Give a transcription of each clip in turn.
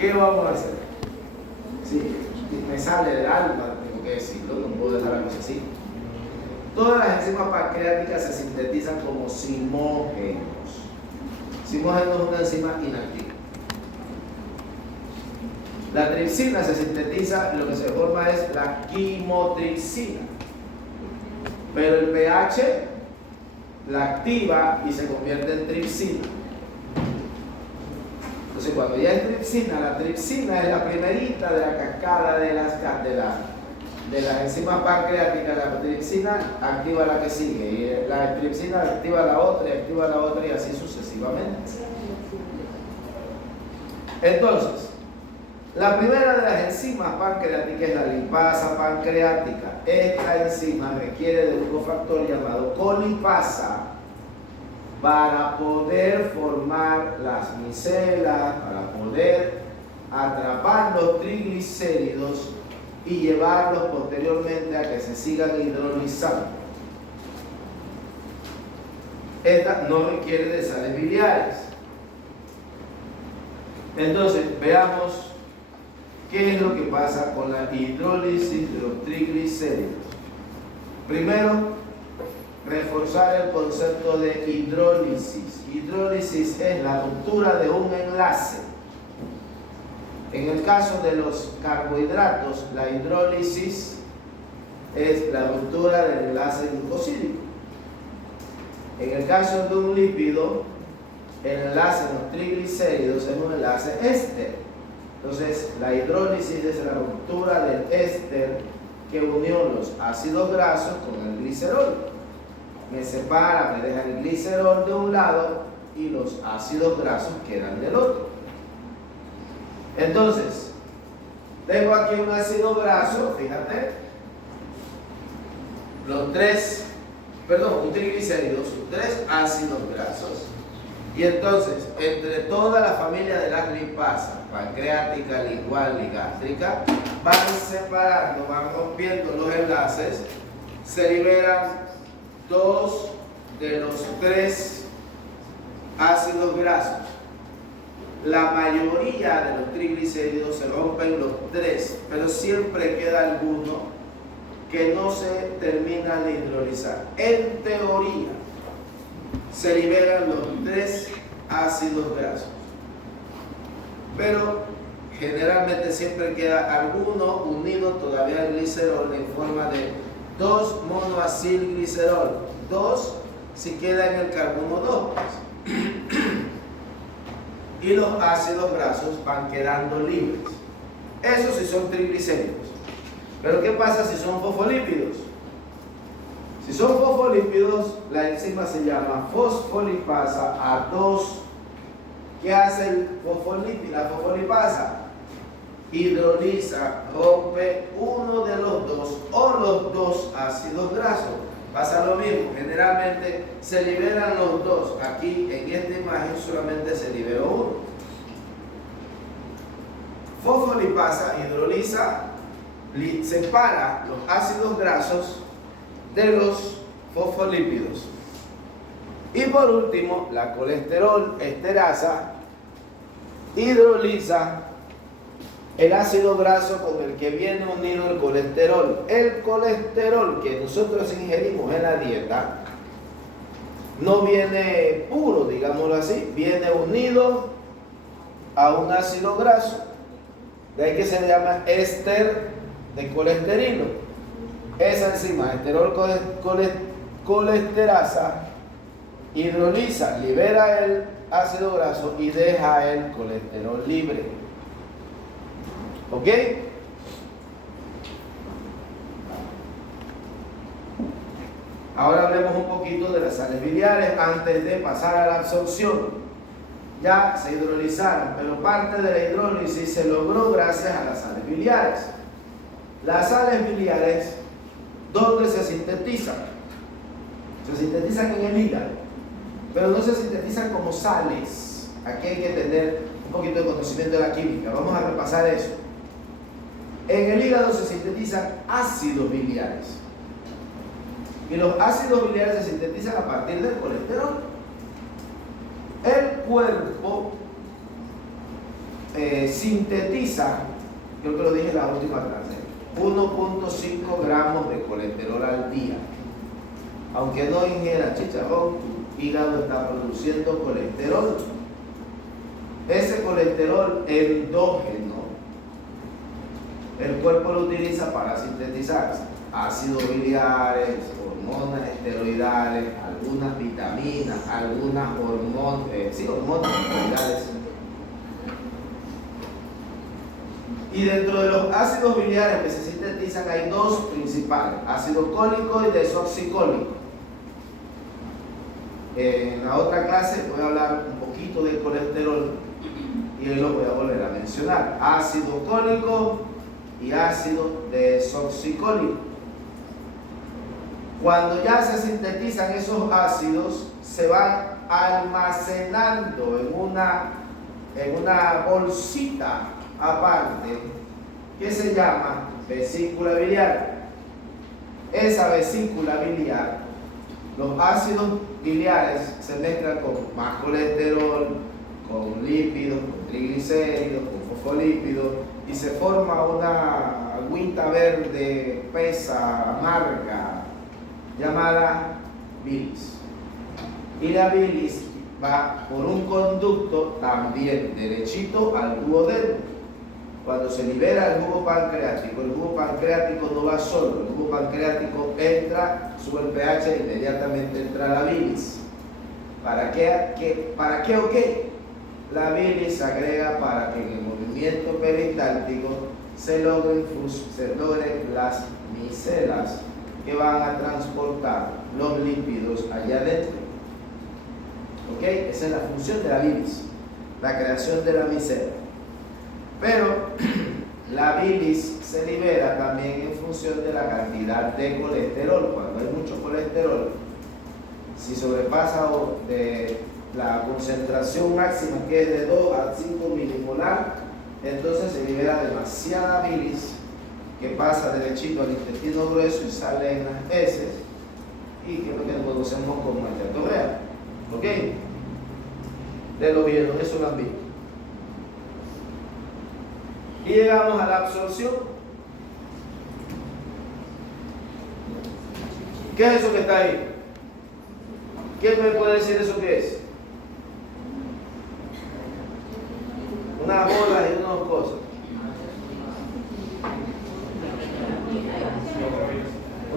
¿Qué vamos a hacer? Sí, me sale del alma, tengo que decirlo, no puedo dejar la cosa así. Todas las enzimas pancreáticas se sintetizan como simógenos. Simógeno es una enzima inactiva. La tripsina se sintetiza, lo que se forma es la quimotripsina. Pero el pH la activa y se convierte en tripsina. Entonces, cuando ya es tripsina, la tripsina es la primerita de la cascada de las enzimas pancreáticas. La tripsina activa la que sigue, y la tripsina activa la otra, y activa la otra, y así sucesivamente. Entonces, la primera de las enzimas pancreáticas es la lipasa pancreática. Esta enzima requiere de un cofactor llamado colipasa para poder formar las micelas, para poder atrapar los triglicéridos y llevarlos posteriormente a que se sigan hidrolizando. Esta no requiere de sales biliares. Entonces, veamos qué es lo que pasa con la hidrólisis de los triglicéridos. Primero, reforzar el concepto de hidrólisis. Hidrólisis es la ruptura de un enlace. En el caso de los carbohidratos, la hidrólisis es la ruptura del enlace glucosídico. En el caso de un lípido, el enlace en los triglicéridos es un enlace éster. Entonces, la hidrólisis es la ruptura del éster que unió los ácidos grasos con el glicerol. Me separa, me deja el glicerol de un lado y los ácidos grasos quedan del otro. Entonces, tengo aquí un ácido graso, fíjate, un triglicérido, sus 3 ácidos grasos. Y entonces, entre toda la familia de las lipasas, pancreática, lingual y gástrica, van separando, van rompiendo los enlaces, se liberan 2 de los 3 ácidos grasos. La mayoría de los triglicéridos se rompen los 3, pero siempre queda alguno que no se termina de hidrolizar. En teoría, se liberan los 3 ácidos grasos, pero generalmente siempre queda alguno unido todavía al glicerol en forma de 2-monoacilglicerol. 2 si queda en el carbono 2. Y los ácidos grasos van quedando libres. Eso sí son triglicéridos. Pero ¿qué pasa si son fosfolípidos? Si son fosfolípidos, la enzima se llama fosfolipasa A2. ¿Qué hace la fosfolipasa? Hidroliza, rompe uno de los 2 o los 2 ácidos grasos. Pasa lo mismo, generalmente se liberan los 2. Aquí en esta imagen solamente se liberó uno. Fosfolipasa hidroliza, separa los ácidos grasos de los fosfolípidos. Y por último, la colesterol esterasa hidroliza el ácido graso con el que viene unido el colesterol. El colesterol que nosotros ingerimos en la dieta no viene puro, digámoslo así, viene unido a un ácido graso. De ahí que se le llama éster de colesterilo. Esa enzima, esterol colesterasa, hidroliza, libera el ácido graso y deja el colesterol libre. ¿Ok? Ahora hablemos un poquito de las sales biliares antes de pasar a la absorción. Ya se hidrolizaron, pero parte de la hidrólisis se logró gracias a las sales biliares. Las sales biliares, ¿dónde se sintetizan? Se sintetizan en el hígado, pero no se sintetizan como sales. Aquí hay que tener un poquito de conocimiento de la química. Vamos a repasar eso. En el hígado se sintetizan ácidos biliares. Y los ácidos biliares se sintetizan a partir del colesterol. El cuerpo sintetiza, creo que lo dije en la última clase, 1.5 gramos de colesterol al día. Aunque no ingiera chicharrón, tu hígado está produciendo colesterol. Ese colesterol endógeno, el cuerpo lo utiliza para sintetizar ácidos biliares, hormonas esteroidales, algunas vitaminas, algunas hormonas esteroidales. Y dentro de los ácidos biliares que se sintetizan hay dos principales, ácido cólico y desoxicólico. En la otra clase voy a hablar un poquito del colesterol y hoy lo voy a volver a mencionar. Ácido cólico y ácido desoxicólico. Cuando ya se sintetizan esos ácidos, se van almacenando en una bolsita aparte que se llama vesícula biliar. Esa vesícula biliar, los ácidos biliares se mezclan con más colesterol, con lípidos, con triglicéridos, con fosfolípidos y se forma una agüita verde espesa, amarga, llamada bilis. Y la bilis va por un conducto también derechito al duodeno. Cuando se libera el jugo pancreático no va solo, el jugo pancreático entra, sube el pH e inmediatamente entra la bilis. ¿Para qué o qué? La bilis se agrega para que en el movimiento peristáltico se logren las micelas que van a transportar los lípidos allá adentro. ¿Ok? Esa es la función de la bilis, la creación de la micela. Pero la bilis se libera también en función de la cantidad de colesterol. Cuando hay mucho colesterol, si sobrepasa de la concentración máxima, que es de 2 a 5 milimolar, entonces se libera demasiada bilis que pasa derechito al intestino grueso y sale en las heces, y que es lo que conocemos como diarrea. ¿Ok? De lo vieron, eso lo han visto. Y llegamos a la absorción. ¿Qué es eso que está ahí? ¿Quién me puede decir eso qué es? Unas bolas y unas cosas.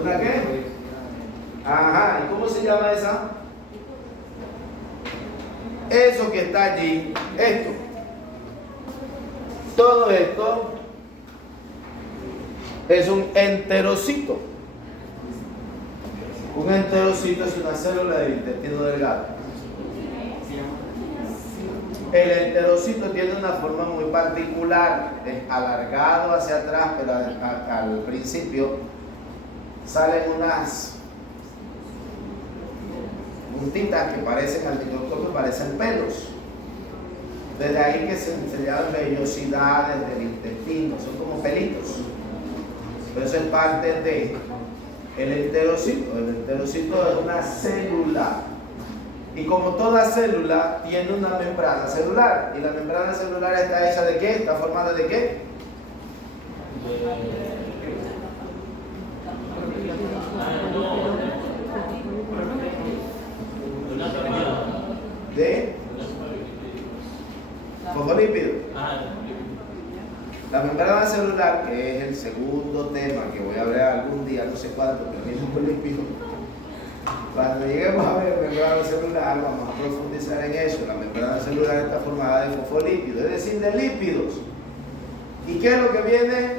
¿Una qué? Ajá, ¿y cómo se llama esa? Eso que está allí, esto. Todo esto es un enterocito. Un enterocito es una célula del intestino delgado. El enterocito tiene una forma muy particular, es alargado hacia atrás, pero al principio salen unas puntitas que parecen al microscopio, parecen pelos. Desde ahí que se llaman vellosidades del intestino, son como pelitos. Pero eso es parte de el enterocito. El enterocito es una célula. Y como toda célula tiene una membrana celular. Y la membrana celular está hecha ¿de qué? ¿Está formada de qué? De fosfolípidos. La membrana celular, que es el segundo tema que voy a hablar algún día, no sé cuánto, pero mismo fosfolípido. Cuando lleguemos a ver membrana celular, vamos a profundizar en eso. La membrana celular está formada de fosfolípidos, es decir, de lípidos. ¿Y qué es lo que viene?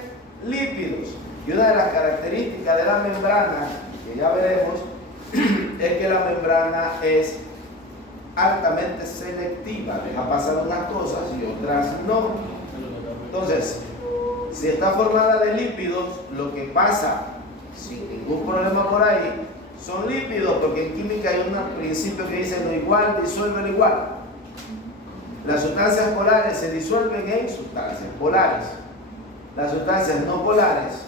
Lípidos. Y una de las características de la membrana, que ya veremos, es que la membrana es altamente selectiva, deja pasar unas cosas y otras no. Entonces, si está formada de lípidos, lo que pasa sin ningún problema por ahí son lípidos, porque en química hay un principio que dice lo igual disuelve lo igual. Las sustancias polares se disuelven en sustancias polares. Las sustancias no polares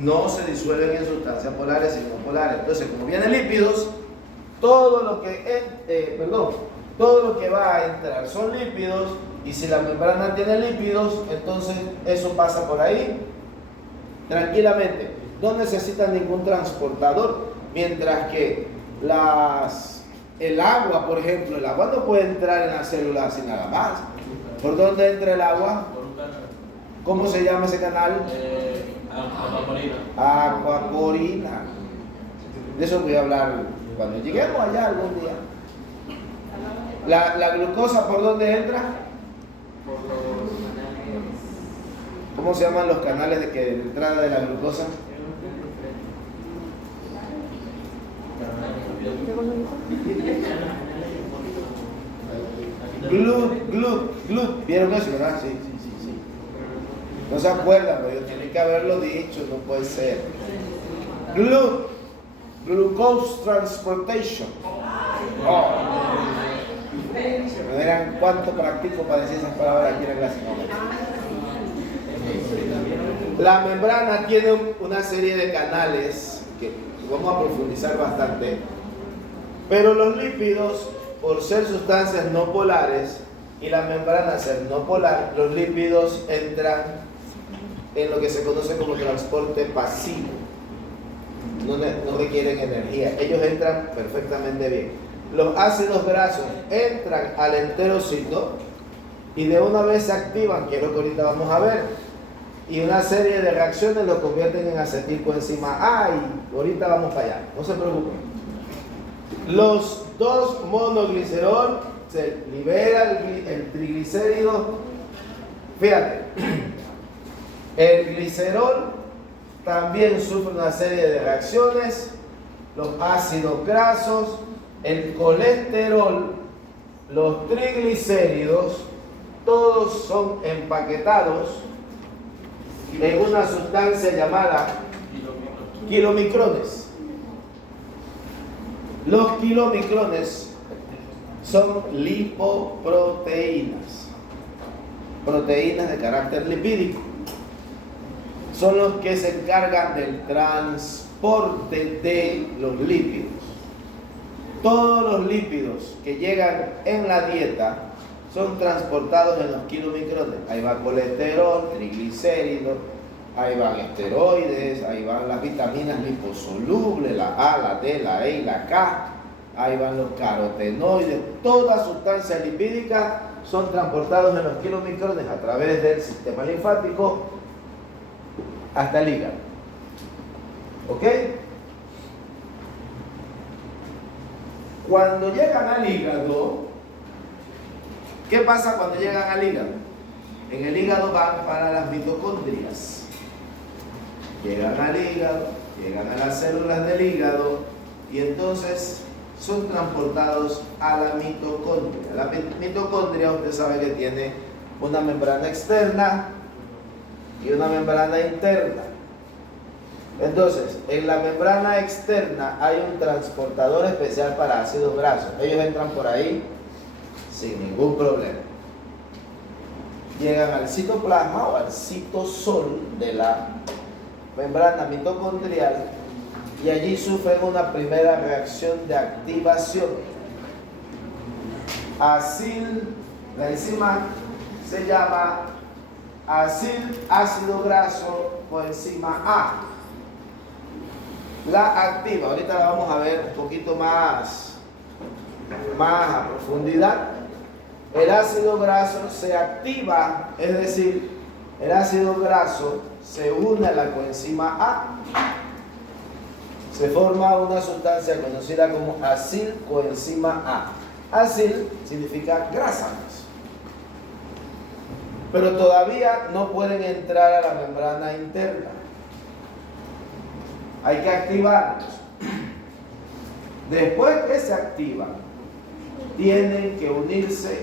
no se disuelven en sustancias polares sino polares. Entonces, como vienen lípidos, todo lo que Todo lo que va a entrar son lípidos, y si la membrana tiene lípidos, entonces eso pasa por ahí tranquilamente. No necesita ningún transportador, mientras que el agua, por ejemplo, el agua no puede entrar en las células así nada más. ¿Por dónde entra el agua? Por un canal. ¿Cómo se llama ese canal? Aquaporina. Aquaporina. De eso voy a hablar cuando lleguemos allá algún día. La glucosa, ¿por dónde entra? Por los canales. ¿Cómo se llaman los canales de entrada de la glucosa? Glut. ¿Vieron eso, verdad? Sí. No se acuerdan, pero yo tenía que haberlo dicho, no puede ser. Glucose transportation. Oh. Me dirán cuánto practico para decir esas palabras aquí en la clase. La membrana tiene una serie de canales que vamos a profundizar bastante, pero los lípidos, por ser sustancias no polares y la membrana ser no polar, los lípidos entran en lo que se conoce como transporte pasivo. No requieren energía, ellos entran perfectamente bien. Los ácidos grasos entran al enterocito y de una vez se activan, que es lo que ahorita vamos a ver, y una serie de reacciones lo convierten en acetilcoenzima A, y ahorita vamos para allá, no se preocupen. Los 2-monoglicerol, se libera el triglicérido. Fíjate, el glicerol también sufre una serie de reacciones, los ácidos grasos, el colesterol, los triglicéridos, todos son empaquetados en una sustancia llamada kilomicrones. Los kilomicrones son lipoproteínas, proteínas de carácter lipídico. Son los que se encargan del transporte de los lípidos. Todos los lípidos que llegan en la dieta son transportados en los kilomicrones. Ahí va colesterol, triglicéridos, ahí van esteroides, ahí van las vitaminas liposolubles, la A, la D, la E y la K, ahí van los carotenoides. Toda sustancia lipídica son transportados en los kilomicrones a través del sistema linfático hasta el hígado. ¿Ok? Cuando llegan al hígado, ¿qué pasa cuando llegan al hígado? En el hígado van para las mitocondrias. Llegan al hígado, llegan a las células del hígado y entonces son transportados a la mitocondria. La mitocondria, usted sabe que tiene una membrana externa y una membrana interna. Entonces, en la membrana externa hay un transportador especial para ácidos grasos. Ellos entran por ahí sin ningún problema. Llegan al citoplasma o al citosol de la membrana mitocondrial y allí sufren una primera reacción de activación. La enzima se llama ácido graso coenzima A. La activa, ahorita la vamos a ver un poquito más a profundidad. El ácido graso se activa, es decir, el ácido graso se une a la coenzima A. Se forma una sustancia conocida como acilcoenzima A. Acil significa grasa, pero todavía no pueden entrar a la membrana interna. Hay que activarlos. Después que se activan, tienen que unirse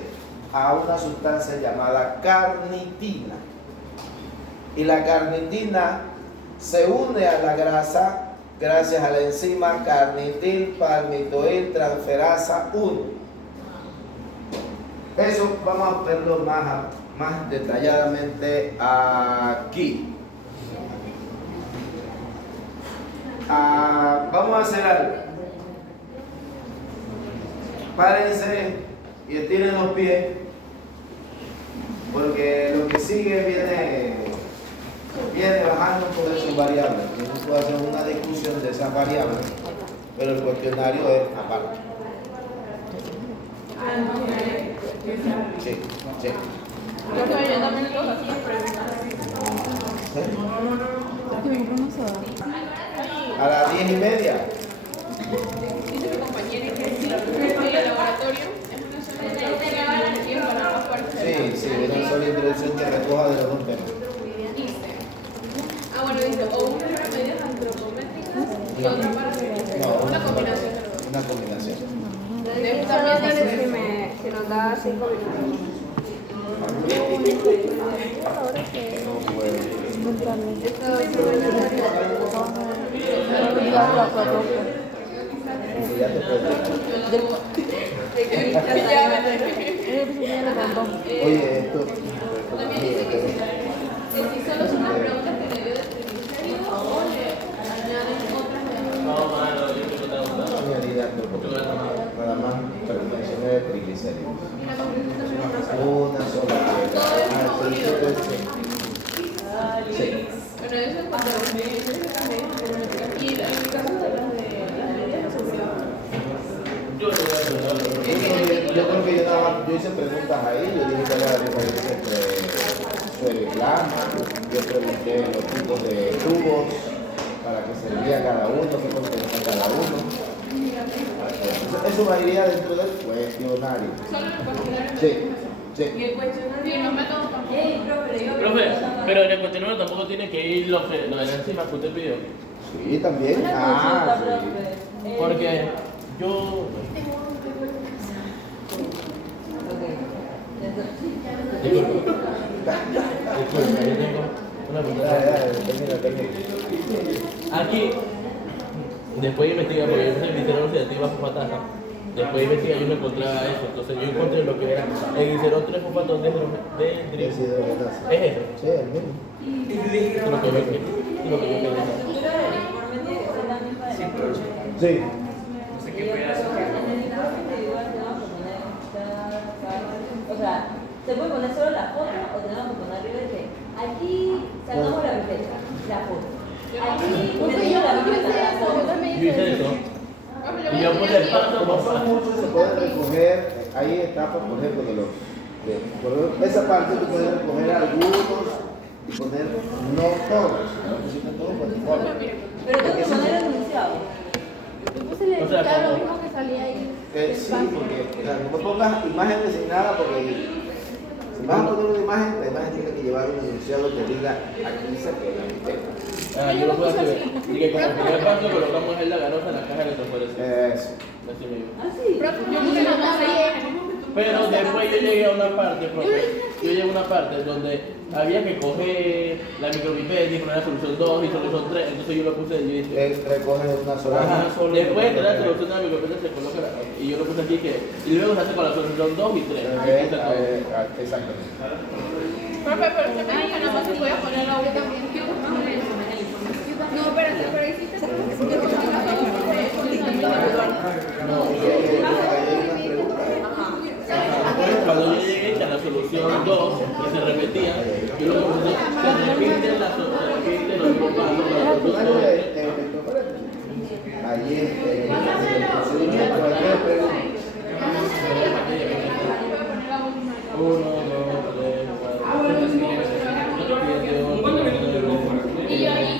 a una sustancia llamada carnitina. Y la carnitina se une a la grasa gracias a la enzima carnitil palmitoil transferasa 1. Eso vamos a verlo más detalladamente aquí. Vamos a hacer algo. Párense y estiren los pies, porque lo que sigue viene bajando por sus variables. Uno puede hacer una discusión de esas variables, pero el cuestionario es aparte. Sí, sí. Yo también los hacía A las 10:30. dice mi compañera que sí, el laboratorio es una sola introducción y es para más partes del Sí, una sola introducción que recoja de los dos temas. dice. Bueno, dice, o unas remedios antropométricas y otra para No, una combinación de los dos. Una combinación. Si nos da 5 minutos. No puedo. Ya te puedo. Oye, esto. También dice que si solo son las preguntas que le dio de triglicéridos o le añaden otras de No, mano, yo quiero preguntar. Nada más prevención de triglicéridos. y la conclusión también es una sola. Una sola. Todo eso unido. Sí. Bueno, eso es cuando los medios también. Y en el caso de las medidas de seguridad. Yo no voy a preguntar. Yo creo que yo hice preguntas ahí, yo dije que era la diferencia entre suero yo pregunté los tipos de tubos, para qué servía cada uno, qué contenía cada uno. Eso va iría dentro del cuestionario. Solo el cuestionario. Sí, sí. Y el cuestionario y los métodos tampoco. Profe, pero en el cuestionario tampoco tiene que ir lo de la enzima que usted pidió. Sí, también. Ah, sí. Porque yo. Disculpe, yo tengo una pregunta. Termina. Aquí, después de investigar, porque yo soy visceral oxidativa fosfatasa, después de investigar yo no encontraba eso, entonces yo encontré lo que era el glicerol 3 fosfato de Deshidrogenasa. ¿Es eso? Sí, el mismo. Es lo que yo quería. Sí. O sea, ¿se puede poner solo la foto o tenemos que poner arriba de que aquí sacamos la pipeta, la foto? Aquí ponemos la pipeta, la foto. Yo hice eso. Y yo puse el paso por paso. Muchos se pueden recoger, hay etapas, por ejemplo, por esa parte tú puedes recoger algunos y poner no todos, no todos por default. Pero tengo que poner el enunciado. O sea, Claro, lo como- mismo que salía ahí. Sí, porque o sea, no me pongas imagen designada porque si vas a poner una imagen, la imagen tiene que llevar un enunciado que diga aquí se queda la pipeta. Yo lo puedo hacer. Y que como primer paso colocamos el lagarosa en la caja de electrofluorescencia. Eso. Así mismo. Ah, sí. Yo puse la más ahí. Pero después yo llegué a una parte, profe, yo llegué a una parte donde había que coger la micropipeta y poner la solución 2 y solución 3, entonces yo lo puse y yo dije, Él recoge una sola. ajá, después de la solución de la micropipeta se coloca, y yo lo puse aquí que, y luego se hace con la solución 2 y 3. Exactamente. Profe, pero usted me dijo que nada más se podía poner la boca también. No, pero hiciste Cuando yo llegué a la solución 2, que se repetía, yo lo puse, se repite los mismos pasos para la solución 2. Allí el procedimiento, cualquier pregunta. 1, 2, 3, 4, 5, 6, 7, 8, 9, 10. Y yo ahí,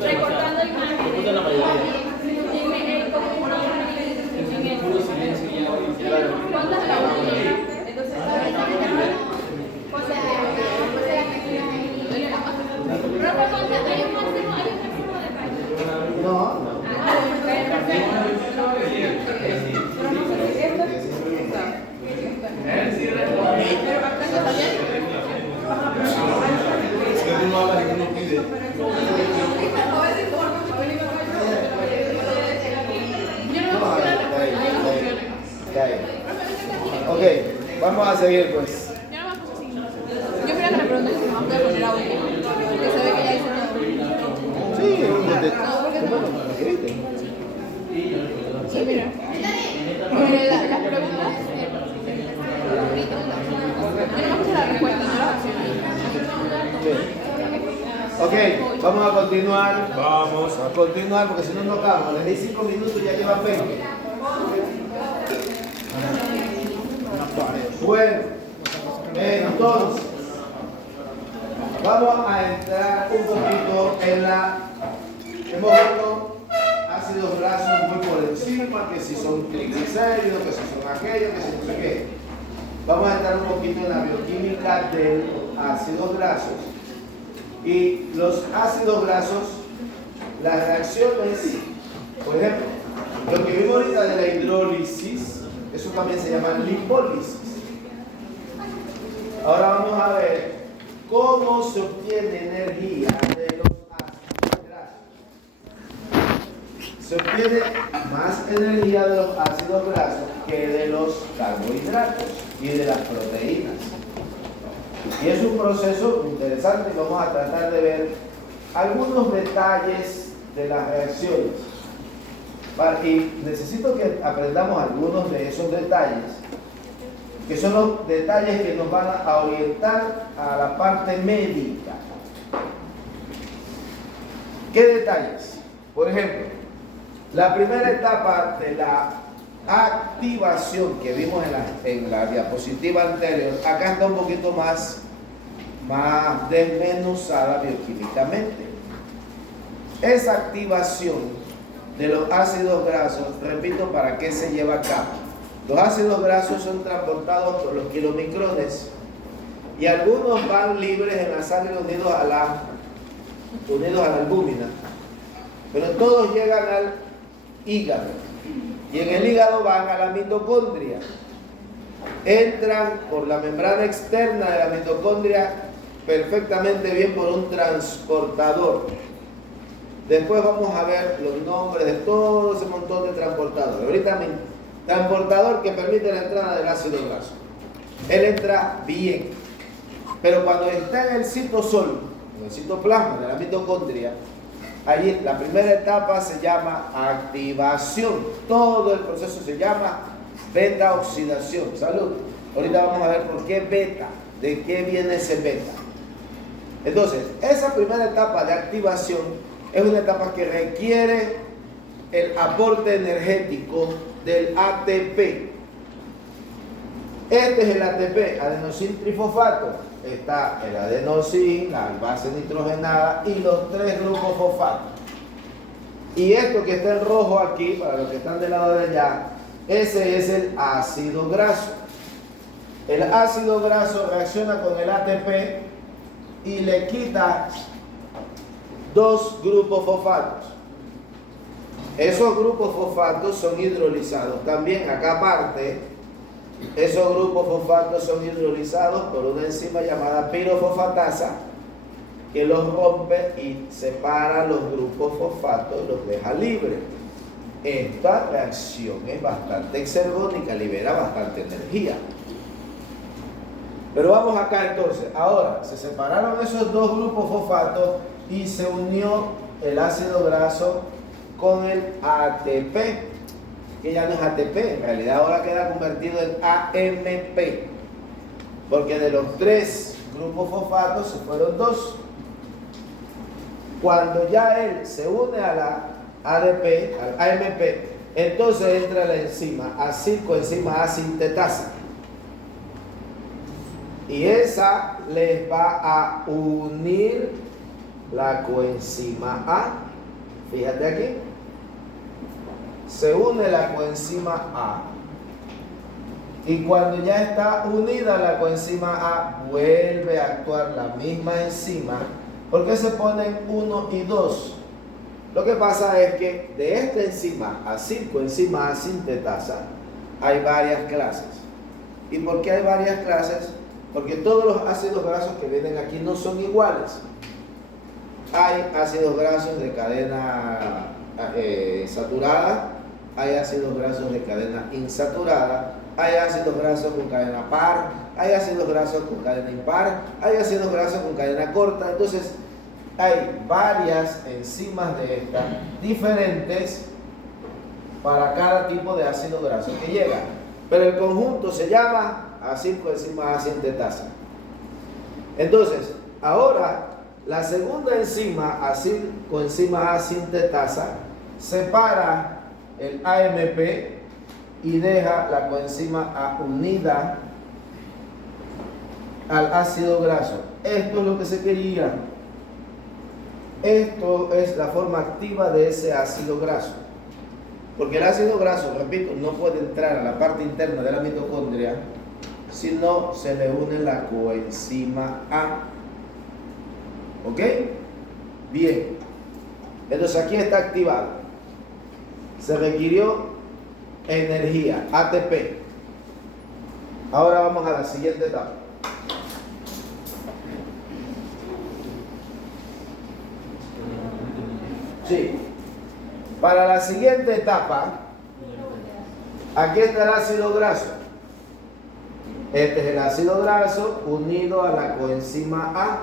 recortando imágenes. Puse la mayoría. ¿Cuántas la última? No, no. Ok, vamos a seguir pues. Yo creo que le pregunto si me puede poner la última. Porque se ve que ya hice todo. Sí, Sí, mira. Las preguntas Ok, vamos a continuar. Vamos a continuar porque si no, no acabamos. Les di 5 minutos, ya llevan 20. Bueno, entonces, vamos a entrar un poquito en la. Hemos visto ácidos grasos muy por encima, que si son triglicéridos, que si son aquellos, que si no sé qué. Vamos a entrar un poquito en la bioquímica de los ácidos grasos. Y los ácidos grasos, las reacciones, por ejemplo, lo que vimos ahorita de la hidrólisis, eso también se llama lipólisis. Ahora vamos a ver cómo se obtiene energía de los ácidos grasos. Se obtiene más energía de los ácidos grasos que de los carbohidratos y de las proteínas. Y es un proceso interesante y vamos a tratar de ver algunos detalles de las reacciones. Y necesito que aprendamos algunos de esos detalles, que son los detalles que nos van a orientar a la parte médica. ¿Qué detalles? Por ejemplo, la primera etapa de la activación que vimos en la diapositiva anterior, acá está un poquito más desmenuzada bioquímicamente. Esa activación de los ácidos grasos, repito, ¿para qué se lleva a cabo? Los ácidos grasos son transportados por los kilomicrones y algunos van libres en la sangre unidos a la albúmina, pero todos llegan al hígado. Y en el hígado van a la mitocondria. Entran por la membrana externa de la mitocondria perfectamente bien por un transportador. Después vamos a ver los nombres de todo ese montón de transportadores. Ahorita transportador que permite la entrada del ácido graso. Él entra bien. Pero cuando está en el citosol, en el citoplasma de la mitocondria, allí la primera etapa se llama activación. Todo el proceso se llama beta oxidación. Salud. Ahorita vamos a ver por qué beta, de qué viene ese beta. Entonces, esa primera etapa de activación es una etapa que requiere el aporte energético del ATP. Este es el ATP, adenosintrifosfato. Está el adenosin, la base nitrogenada y los 3 grupos fosfatos. Y esto que está en rojo aquí, para los que están del lado de allá, ese es el ácido graso. El ácido graso reacciona con el ATP y le quita 2 grupos fosfatos. Esos grupos fosfatos son hidrolizados. También acá aparte, esos grupos fosfatos son hidrolizados por una enzima llamada pirofosfatasa que los rompe y separa los grupos fosfatos y los deja libres. Esta reacción es bastante exergónica, libera bastante energía. Pero vamos acá entonces. Ahora, se separaron esos 2 grupos fosfatos y se unió el ácido graso con el ATP, que ya no es ATP, en realidad ahora queda convertido en AMP, porque de los 3 grupos fosfatos se fueron 2. Cuando ya él se une a la ADP, al AMP, entonces entra la enzima coenzima A sintetasa. Y esa les va a unir la coenzima A. Fíjate aquí. Se une la coenzima A. Y cuando ya está unida la coenzima A, vuelve a actuar la misma enzima. ¿Por qué se ponen 1 y 2? Lo que pasa es que de esta enzima, coenzima A sintetasa, hay varias clases. ¿Y por qué hay varias clases? Porque todos los ácidos grasos que vienen aquí no son iguales. Hay ácidos grasos de cadena saturada, hay ácidos grasos de cadena insaturada, hay ácidos grasos con cadena par, hay ácidos grasos con cadena impar, hay ácidos grasos con cadena corta. Entonces, hay varias enzimas de estas diferentes para cada tipo de ácido graso que llega. Pero el conjunto se llama coenzima A sintetasa. Entonces, ahora la segunda enzima, coenzima A sintetasa, separa el AMP y deja la coenzima A unida al ácido graso. Esto es lo que se quería. Esto es la forma activa de ese ácido graso. Porque el ácido graso, repito, no puede entrar a la parte interna de la mitocondria si no se le une la coenzima A. ¿Ok? Bien. Entonces aquí está activado. Se requirió energía, ATP. Ahora vamos a la siguiente etapa. Sí. Para la siguiente etapa, aquí está el ácido graso. Este es el ácido graso unido a la coenzima A.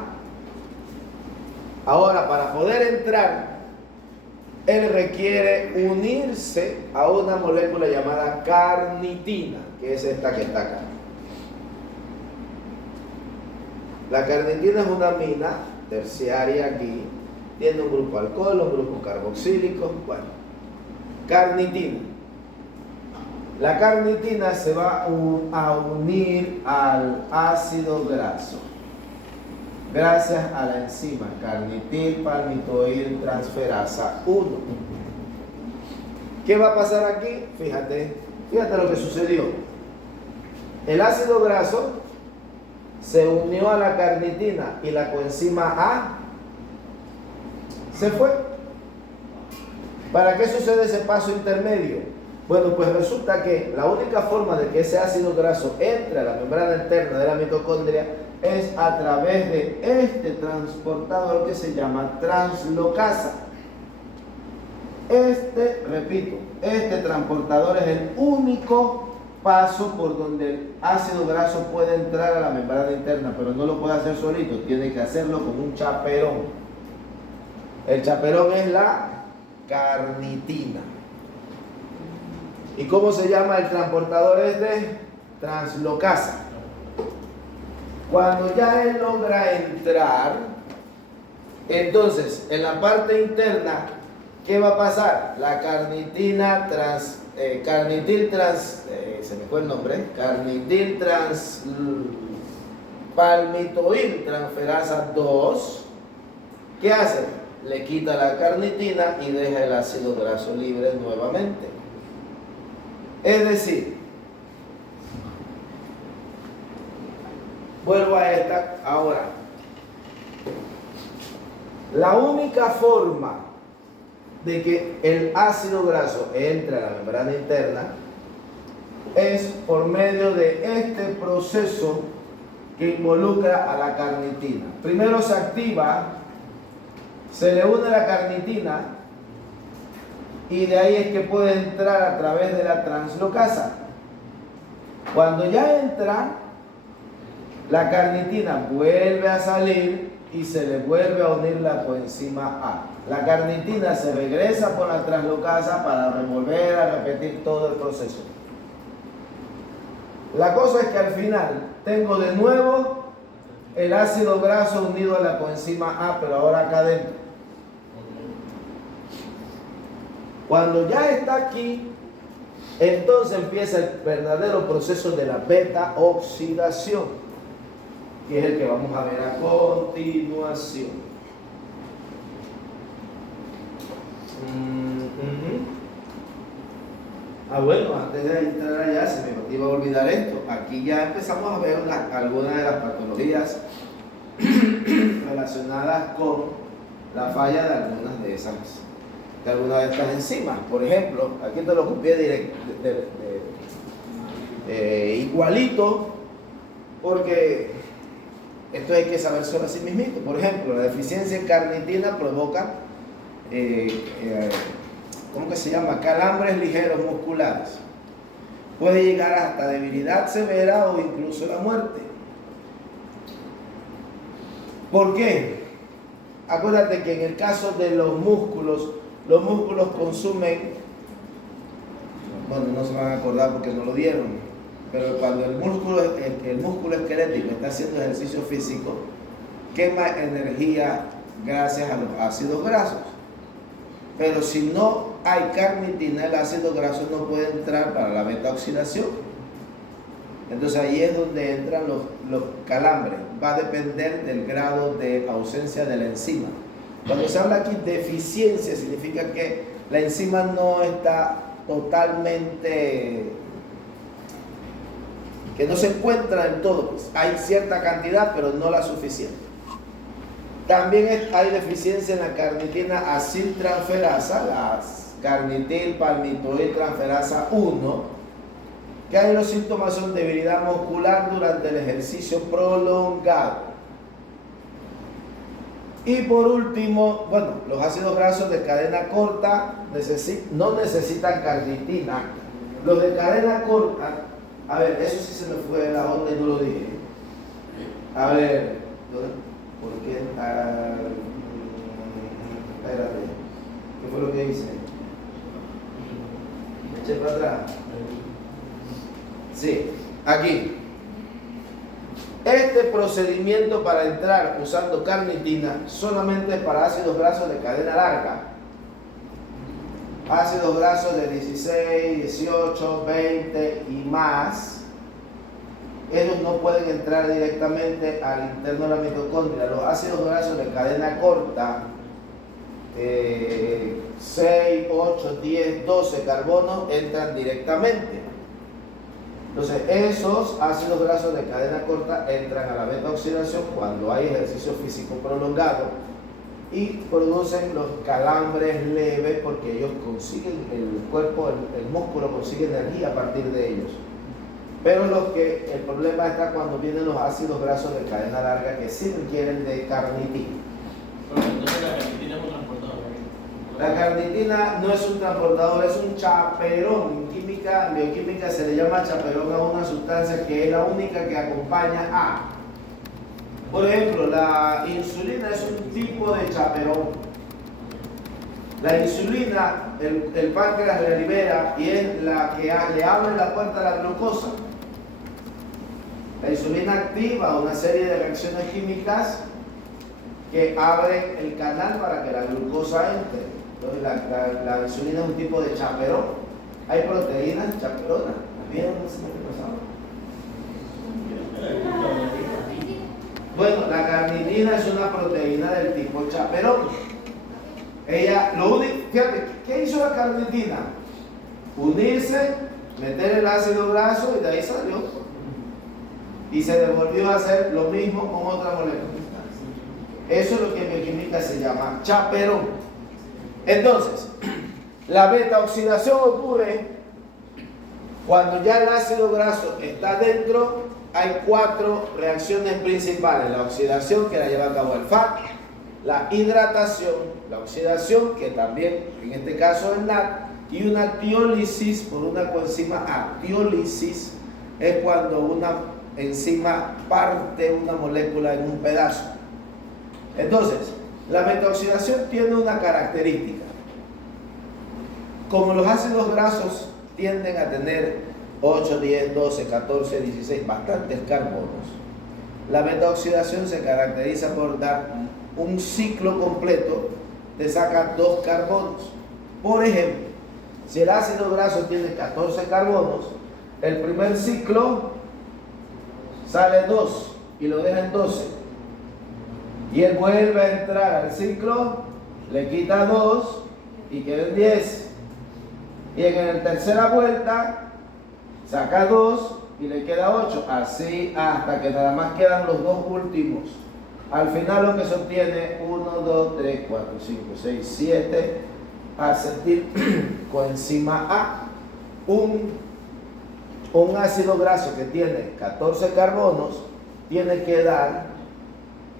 Ahora, para poder entrar, él requiere unirse a una molécula llamada carnitina, que es esta que está acá. La carnitina es una amina terciaria aquí. Tiene un grupo alcohol, un grupo carboxílico. Bueno, carnitina. La carnitina se va a unir al ácido graso gracias a la enzima carnitil palmitoil transferasa 1. ¿Qué va a pasar aquí? Fíjate lo que sucedió. El ácido graso se unió a la carnitina y la coenzima A se fue. ¿Para qué sucede ese paso intermedio? Bueno, pues resulta que la única forma de que ese ácido graso entre a la membrana interna de la mitocondria es a través de este transportador que se llama translocasa. Este transportador es el único paso por donde el ácido graso puede entrar a la membrana interna, pero no lo puede hacer solito, tiene que hacerlo con un chaperón. El chaperón es la carnitina. ¿Y cómo se llama el transportador este? Translocasa. Cuando ya él logra entrar, entonces en la parte interna, ¿qué va a pasar? La carnitina se me fue el nombre, carnitil palmitoil transferasa 2, ¿qué hace? Le quita la carnitina y deja el ácido graso libre nuevamente. Es decir, vuelvo a esta ahora. La única forma de que el ácido graso entre a la membrana interna es por medio de este proceso que involucra a la carnitina. Primero se activa, se le une la carnitina y de ahí es que puede entrar a través de la translocasa. Cuando ya entra, la carnitina vuelve a salir y se le vuelve a unir la coenzima A. La carnitina se regresa por la translocasa para volver a repetir todo el proceso. La cosa es que al final tengo de nuevo el ácido graso unido a la coenzima A, pero ahora acá adentro. Cuando ya está aquí, entonces empieza el verdadero proceso de la beta oxidación, que es el que vamos a ver a continuación. Bueno, antes de entrar allá se me iba a olvidar esto. Aquí ya empezamos a ver algunas de las patologías relacionadas con la falla de algunas de estas enzimas. Por ejemplo, aquí te lo copié igualito, porque esto hay que saber solo así mismito. Por ejemplo, la deficiencia en carnitina provoca ¿cómo que se llama? Calambres ligeros musculares. Puede llegar hasta debilidad severa o incluso la muerte. ¿Por qué? Acuérdate que en el caso de los músculos consumen, bueno, no se van a acordar porque no lo dieron, pero cuando el músculo esquelético está haciendo ejercicio físico, quema energía gracias a los ácidos grasos. Pero si no hay carnitina, el ácido graso no puede entrar para la beta oxidación. Entonces ahí es donde entran los calambres. Va a depender del grado de ausencia de la enzima. Cuando se habla aquí de deficiencia, significa que la enzima no está totalmente, que no se encuentra del todo. Pues hay cierta cantidad, pero no la suficiente. También hay deficiencia en la carnitina aciltransferasa, la carnitil palmitoil transferasa 1, que ahí los síntomas son debilidad muscular durante el ejercicio prolongado. Y por último, bueno, los ácidos grasos de cadena corta no necesitan carnitina. Los de cadena corta, a ver, eso sí se me fue la onda y no lo dije. A ver, ¿por qué? Espérate, ¿qué fue lo que hice? Me eché para atrás. Sí, aquí. Este procedimiento para entrar usando carnitina solamente para ácidos grasos de cadena larga. Ácidos grasos de 16, 18, 20 y más. Ellos no pueden entrar directamente al interno de la mitocondria. Los ácidos grasos de cadena corta, 6, 8, 10, 12 carbonos, entran directamente. Entonces, esos ácidos grasos de cadena corta entran a la beta oxidación cuando hay ejercicio físico prolongado y producen los calambres leves porque ellos consiguen, el cuerpo, el músculo consigue energía a partir de ellos. Pero el problema está cuando vienen los ácidos grasos de cadena larga que sí requieren de carnitina. Entonces la carnitina es un transportador. La carnitina no es un transportador, es un chaperón. En bioquímica se le llama chaperón a una sustancia que es la única que acompaña a. Por ejemplo, la insulina es un tipo de chaperón. La insulina, el páncreas la libera y es la que le abre la puerta a la glucosa. La insulina activa una serie de reacciones químicas que abren el canal para que la glucosa entre. Entonces la insulina es un tipo de chaperón. Hay proteínas chaperonas. ¿Vieron? Bueno, la carnitina es una proteína del tipo chaperón. Ella, fíjate, ¿qué hizo la carnitina? Unirse, meter el ácido graso y de ahí salió. Y se devolvió a hacer lo mismo con otra molécula. Eso es lo que en bioquímica se llama chaperón. Entonces, la beta oxidación ocurre cuando ya el ácido graso está dentro. Hay 4 reacciones principales: la oxidación, que la lleva a cabo el FAT, la hidratación, la oxidación, que también en este caso es NAD, y una tiólisis por una coenzima A. Tiólisis es cuando una enzima parte una molécula en un pedazo. Entonces, la beta-oxidación tiene una característica. Como los ácidos grasos tienden a tener 8, 10, 12, 14, 16, bastantes carbonos, la beta-oxidación se caracteriza por dar un ciclo completo, te saca 2 carbonos. Por ejemplo, si el ácido graso tiene 14 carbonos, el primer ciclo sale 2 y lo deja en 12. Y él vuelve a entrar al ciclo, le quita 2 y queda en 10. Y en la tercera vuelta saca 2 y le queda 8. Así hasta que nada más quedan los 2 últimos. Al final lo que se obtiene 1, 2, 3, 4, 5, 6, 7 acetil coenzima A. Un ácido graso que tiene 14 carbonos tiene que dar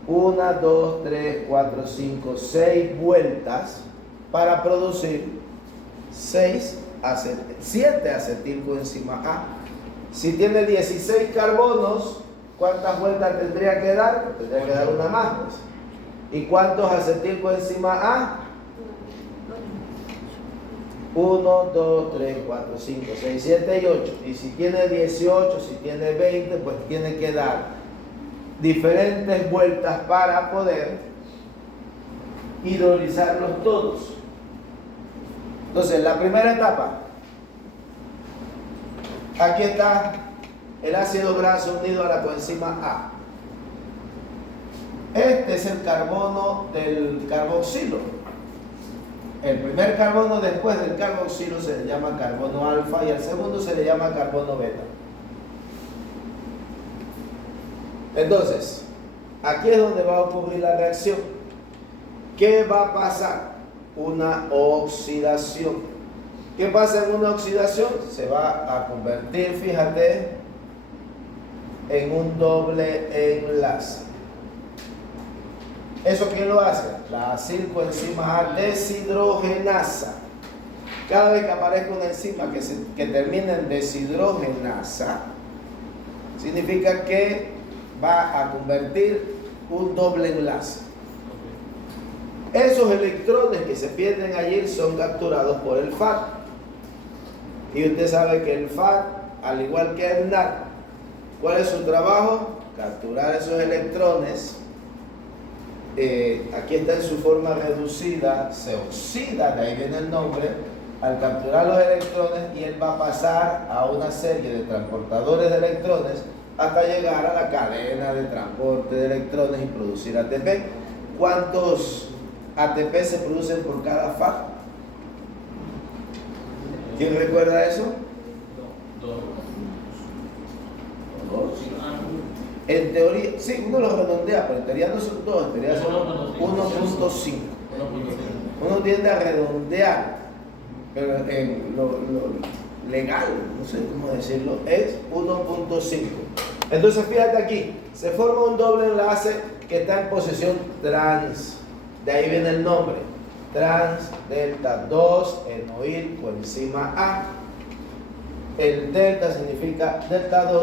1, 2, 3, 4, 5, 6 vueltas para producir 7 acetilcoenzima A. Si tiene 16 carbonos, ¿cuántas vueltas tendría que dar? Tendría que dar una más, pues. ¿Y cuántos acetilcoenzima A? 1, 2, 3, 4, 5, 6, 7 y 8. Y si tiene 18, si tiene 20, pues tiene que dar diferentes vueltas para poder hidrolizarlos todos. Entonces, la primera etapa, aquí está el ácido graso unido a la coenzima A. Este es el carbono del carboxilo. El primer carbono después del carboxilo se le llama carbono alfa y al segundo se le llama carbono beta. Entonces, aquí es donde va a ocurrir la reacción. ¿Qué va a pasar? Una oxidación. ¿Qué pasa en una oxidación? Se va a convertir, fíjate, en un doble enlace. ¿Eso quién lo hace? La acilcoenzima A deshidrogenasa. Cada vez que aparezca una enzima que termine en deshidrogenasa, significa que va a convertir un doble enlace. Esos electrones que se pierden allí son capturados por el FAT. Y usted sabe que el FAT, al igual que el NAT, ¿cuál es su trabajo? Capturar esos electrones. Aquí está en su forma reducida, se oxida, de ahí viene el nombre. Al capturar los electrones, y él va a pasar a una serie de transportadores de electrones hasta llegar a la cadena de transporte de electrones y producir ATP. ¿Cuántos ATP se producen por cada FAT? ¿Quién recuerda eso? Dos. En teoría, sí, uno lo redondea, pero en teoría no son dos, en teoría son 1.5. Uno tiende a redondear, pero en lo legal, no sé cómo decirlo, es 1.5. Entonces fíjate aquí, se forma un doble enlace que está en posición trans, de ahí viene el nombre, trans delta 2 enoil coenzima A. El delta 2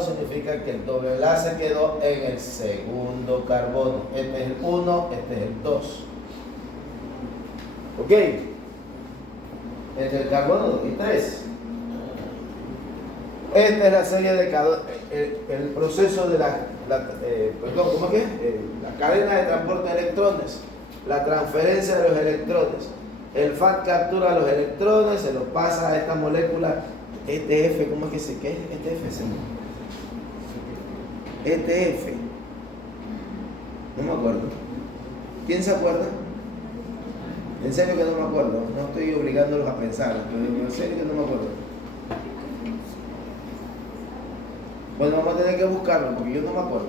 significa que el doble enlace quedó en el segundo carbono. Este es el 1, este es el 2. ¿Ok? Este es el carbono 2 y 3. Esta es la serie de el proceso de la cadena de transporte de electrones, la transferencia de los electrones. El FAT captura los electrones, se los pasa a esta molécula ETF, ¿cómo es que se qué? ETF, señor. ETF. No me acuerdo. ¿Quién se acuerda? En serio que no me acuerdo. No estoy obligándolos a pensar. En serio que no me acuerdo. Bueno, vamos a tener que buscarlo porque yo no me acuerdo.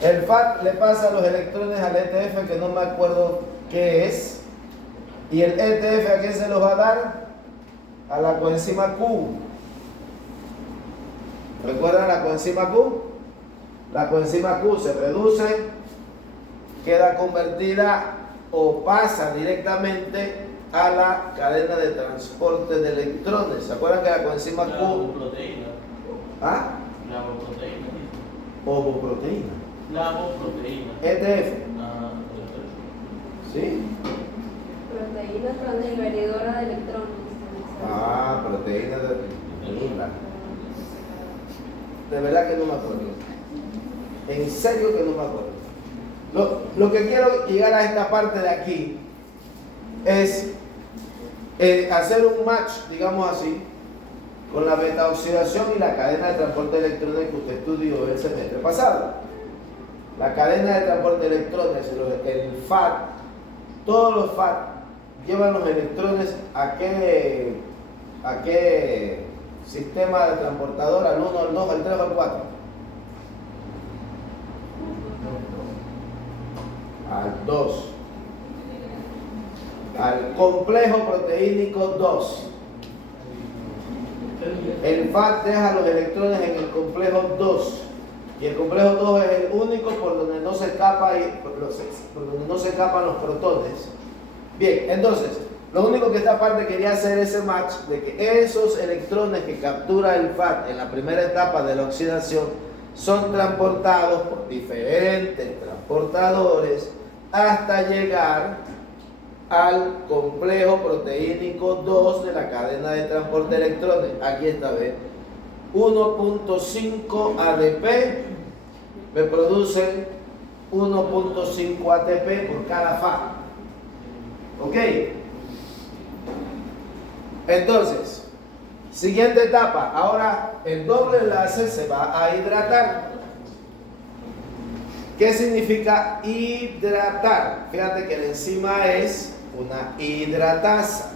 El FAT le pasa los electrones al ETF, que no me acuerdo qué es. Y el ETF, ¿a quién se los va a dar? A la coenzima Q. ¿Recuerdan la coenzima Q? La coenzima Q se reduce, queda convertida o pasa directamente a la cadena de transporte de electrones. ¿Se acuerdan que la coenzima Q? Lavoproteína. ¿Ah? Lavoproteína. Ovoproteína. Lavoproteína. ETF. ¿Sí? Proteína transferidora de electrones. Ah, proteína de luna. De verdad que no me acuerdo. En serio que no me acuerdo. Lo que quiero llegar a esta parte de aquí es hacer un match, digamos así, con la beta oxidación y la cadena de transporte de electrones que usted estudió el semestre pasado. La cadena de transporte de electrones, el FAT, todos los FAT llevan los electrones a qué sistema de transportador, al 1, al 2, al 3 o al 4. Al 2. Al complejo proteínico 2. El FAT deja los electrones en el complejo 2. Y el complejo 2 es el único por donde no se escapan los protones. Bien, entonces, lo único que esta parte quería hacer ese match de que esos electrones que captura el FAT en la primera etapa de la oxidación son transportados por diferentes transportadores hasta llegar al complejo proteínico 2 de la cadena de transporte de electrones. Aquí está, ¿ves? 1.5 ADP me producen 1.5 ATP por cada FA. ¿Ok? Entonces, siguiente etapa. Ahora el doble enlace se va a hidratar. ¿Qué significa hidratar? Fíjate que la enzima es una hidratasa.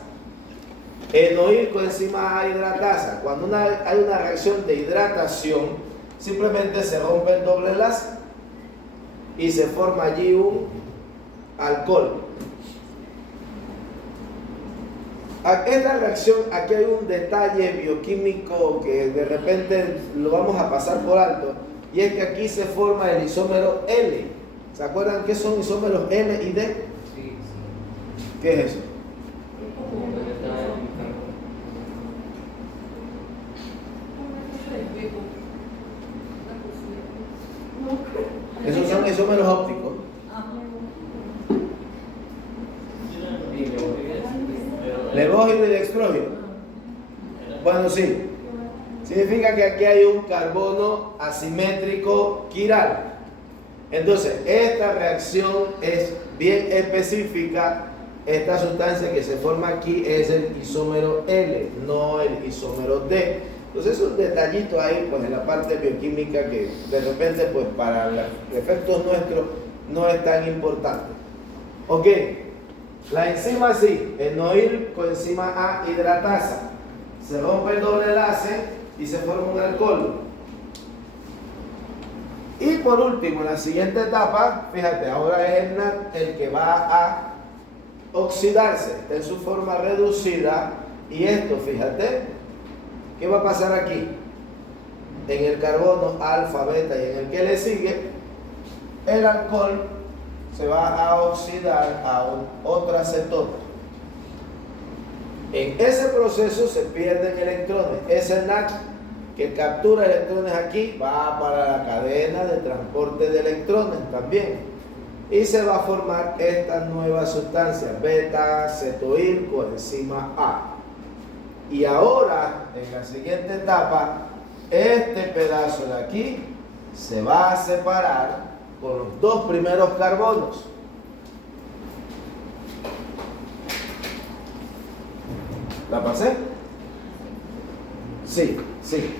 Enoil coenzima A hidratasa. Cuando hay una reacción de hidratación, simplemente se rompe el doble enlace y se forma allí un alcohol. Esta reacción, aquí hay un detalle bioquímico que de repente lo vamos a pasar por alto, y es que aquí se forma el isómero L. ¿Se acuerdan qué son isómeros L y D? ¿Qué es eso? Esos son isómeros ópticos. Levógeno y dextrógeno. Bueno, sí. Significa que aquí hay un carbono asimétrico quiral. Entonces, esta reacción es bien específica. Esta sustancia que se forma aquí es el isómero L, no el isómero D. Entonces, es un detallito ahí, pues en la parte bioquímica que de repente, pues para los efectos nuestros no es tan importante. Ok. La enzima sí, enoil coenzima A hidratasa. Se rompe el doble enlace y se forma un alcohol. Y por último, en la siguiente etapa, fíjate, ahora es el NAD el que va a oxidarse, está en su forma reducida. Y esto, fíjate, ¿qué va a pasar aquí? En el carbono alfa, beta y en el que le sigue, el alcohol se va a oxidar a otra cetona. En ese proceso se pierden electrones. Ese NAD que captura electrones aquí va para la cadena de transporte de electrones también. Y se va a formar esta nueva sustancia, beta-cetoil coenzima A. Y ahora, en la siguiente etapa, este pedazo de aquí se va a separar con los dos primeros carbonos. ¿La pasé? Sí, sí.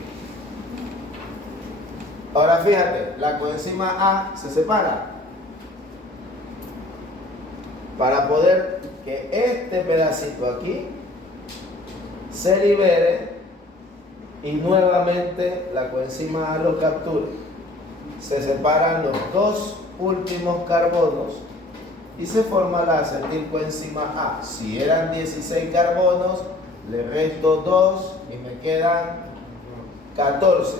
Ahora fíjate, la coenzima A se separa para poder que este pedacito aquí se libere y nuevamente la coenzima A lo capture. Se separan los dos últimos carbonos y se forma la acetilcoenzima A. Si eran 16 carbonos, le resto 2 y me quedan 14.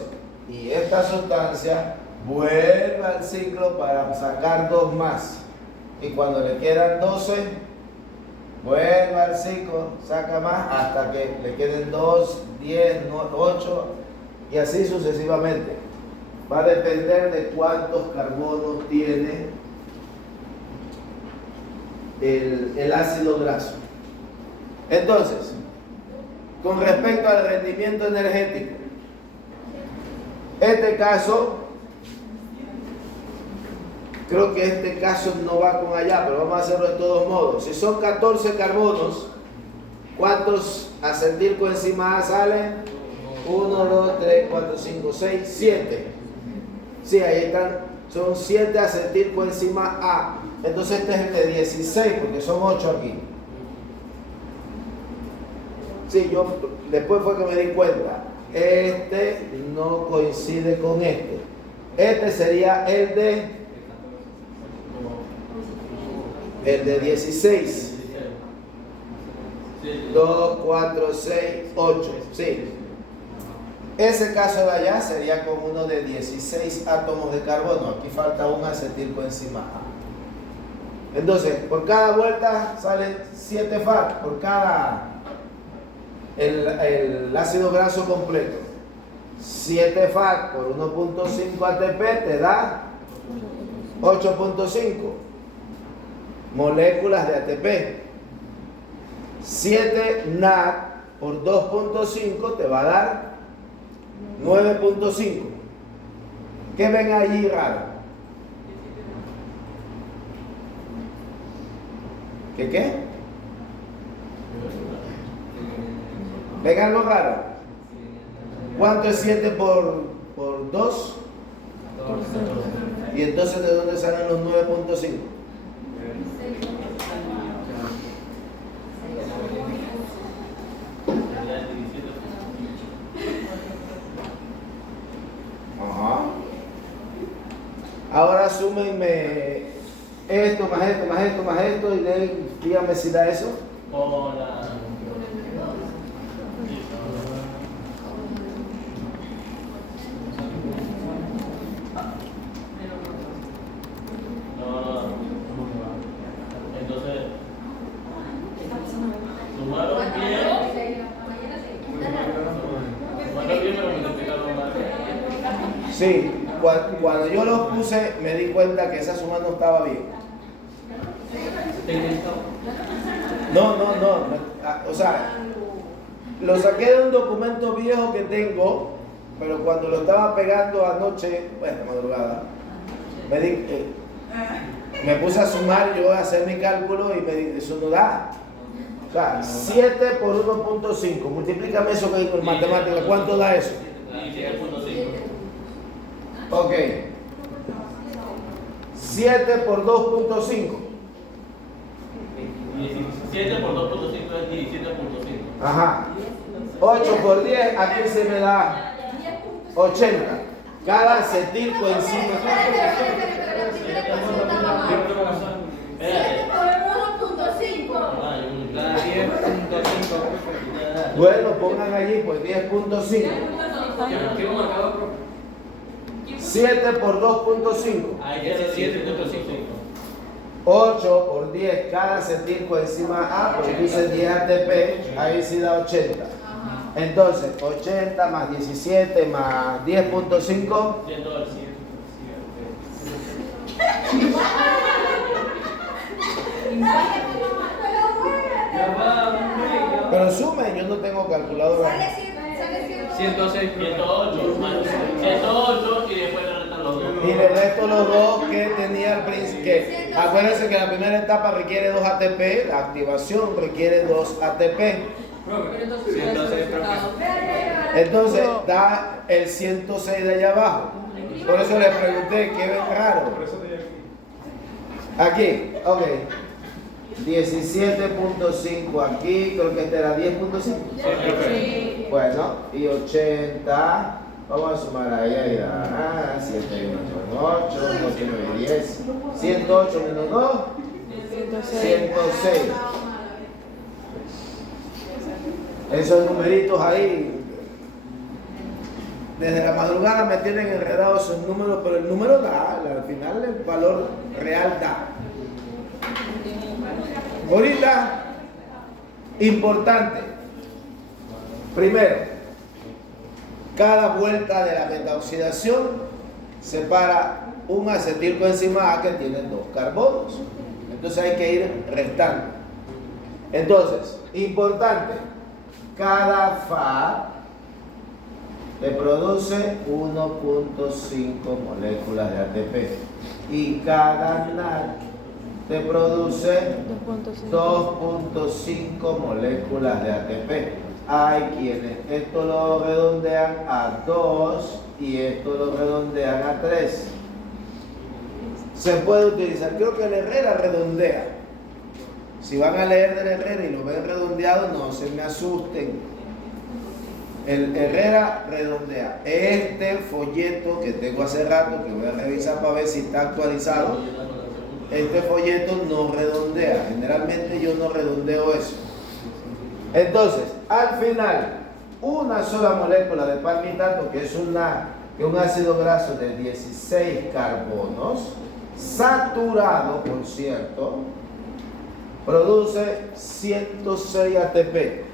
Y esta sustancia vuelve al ciclo para sacar 2 más. Y cuando le quedan 12, vuelve al ciclo, saca más hasta que le queden 2, 10, 8 y así sucesivamente. Va a depender de cuántos carbonos tiene el ácido graso. Entonces, con respecto al rendimiento energético, este caso, creo que este caso no va con allá, pero vamos a hacerlo de todos modos. Si son 14 carbonos, ¿cuántos acetilcoenzima A salen? 1, 2, 3, 4, 5, 6, 7. Sí, ahí están, son 7 acetilcoenzima A. Entonces este es el de 16, porque son 8 aquí. Sí, yo después fue que me di cuenta. Este no coincide con este. Este sería el de 16. 2, 4, 6, 8. Sí. Ese caso de allá sería con uno de 16 átomos de carbono. Aquí falta un acetilcoenzima A. Entonces, por cada vuelta salen 7 FAD, por cada el ácido graso completo. 7 FAD por 1.5 ATP te da 8.5 moléculas de ATP. 7 NAD por 2.5 te va a dar 9.5. ¿Qué ven allí raro? ¿Qué? ¿Ven algo raro? ¿Cuánto es 7 por 2? Y entonces, ¿de dónde salen los 9.5? Ajá. Ahora súmenme esto más esto más esto más esto y díganme si da eso. Hola. Entonces, sumarlo bien. Sumarlo bien, pero multiplicarlo mal. Sí, cuando yo los puse me di cuenta que esa suma no estaba bien. No. O sea, lo saqué de un documento viejo que tengo, pero cuando lo estaba pegando anoche, bueno, madrugada, me puse a sumar, yo a hacer mi cálculo y me dije, eso no da. O sea, 7 por 1.5, multiplícame eso con matemática, ¿cuánto da eso? 17.5. Ok. 7 por 2.5. 17 por 2.5 es 17.5. Ajá. 8 por 10, aquí se me da 80. Cada cetilco encima. Bueno, pongan allí pues 10.5. 7 por 2.5. Ahí es 17.5. 8 por 10, cada cetilco encima A, pues dice 10 ATP, ahí sí da 80. Entonces, 80 más 17 más 10.5. Pero sumen, yo no tengo calculadora. 106, 108, 108 y después le restan los dos. Y le resto los dos que tenía al principio. Acuérdense que la primera etapa requiere 2 ATP, la activación requiere 2 ATP. Entonces da el 106 de allá abajo. Por eso les pregunté, ¿qué ven raro? Aquí, ok. 17.5 aquí, creo que este era 10.5. Sí. Bueno, y 80, vamos a sumar ahí, 7 y 8, 8, 2 y 9 y 10, 108 menos 2, 106. Esos numeritos ahí, desde la madrugada me tienen enredado esos números, pero el número da, al final el valor real da. Ahorita, importante. Primero, cada vuelta de la metaoxidación separa un acetilcoenzima A que tiene 2 carbonos. Entonces hay que ir restando. Entonces, importante, cada Fa te produce 1.5 moléculas de ATP y cada NAD te produce 2.5 moléculas de ATP. Hay quienes esto lo redondean a 2 y esto lo redondean a 3. Se puede utilizar, creo que el Herrera redondea. Si van a leer del Herrera y lo ven redondeado, no se me asusten. El Herrera redondea. Este folleto que tengo hace rato, que voy a revisar para ver si está actualizado, este folleto no redondea. Generalmente yo no redondeo eso. Entonces, al final, una sola molécula de palmitato, que es un ácido graso de 16 carbonos, saturado, por cierto, produce 106 ATP.